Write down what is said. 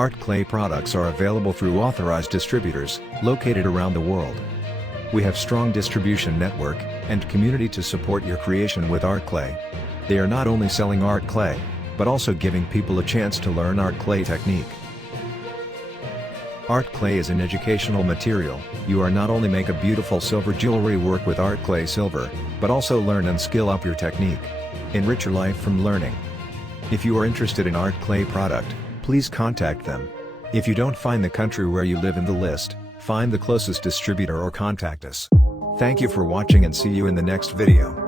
Art clay products are available through authorized distributors, located around the world. We have strong distribution network, and community to support your creation with art clay. They are not only selling art clay, but also giving people a chance to learn art clay technique. Art clay is an educational material. You are not only make a beautiful silver jewelry work with art clay silver, but also learn and skill up your technique. Enrich your life from learning. If you are interested in art clay product, please contact them. If you don't find the country where you live in the list, find the closest distributor or contact us. Thank you for watching and see you in the next video.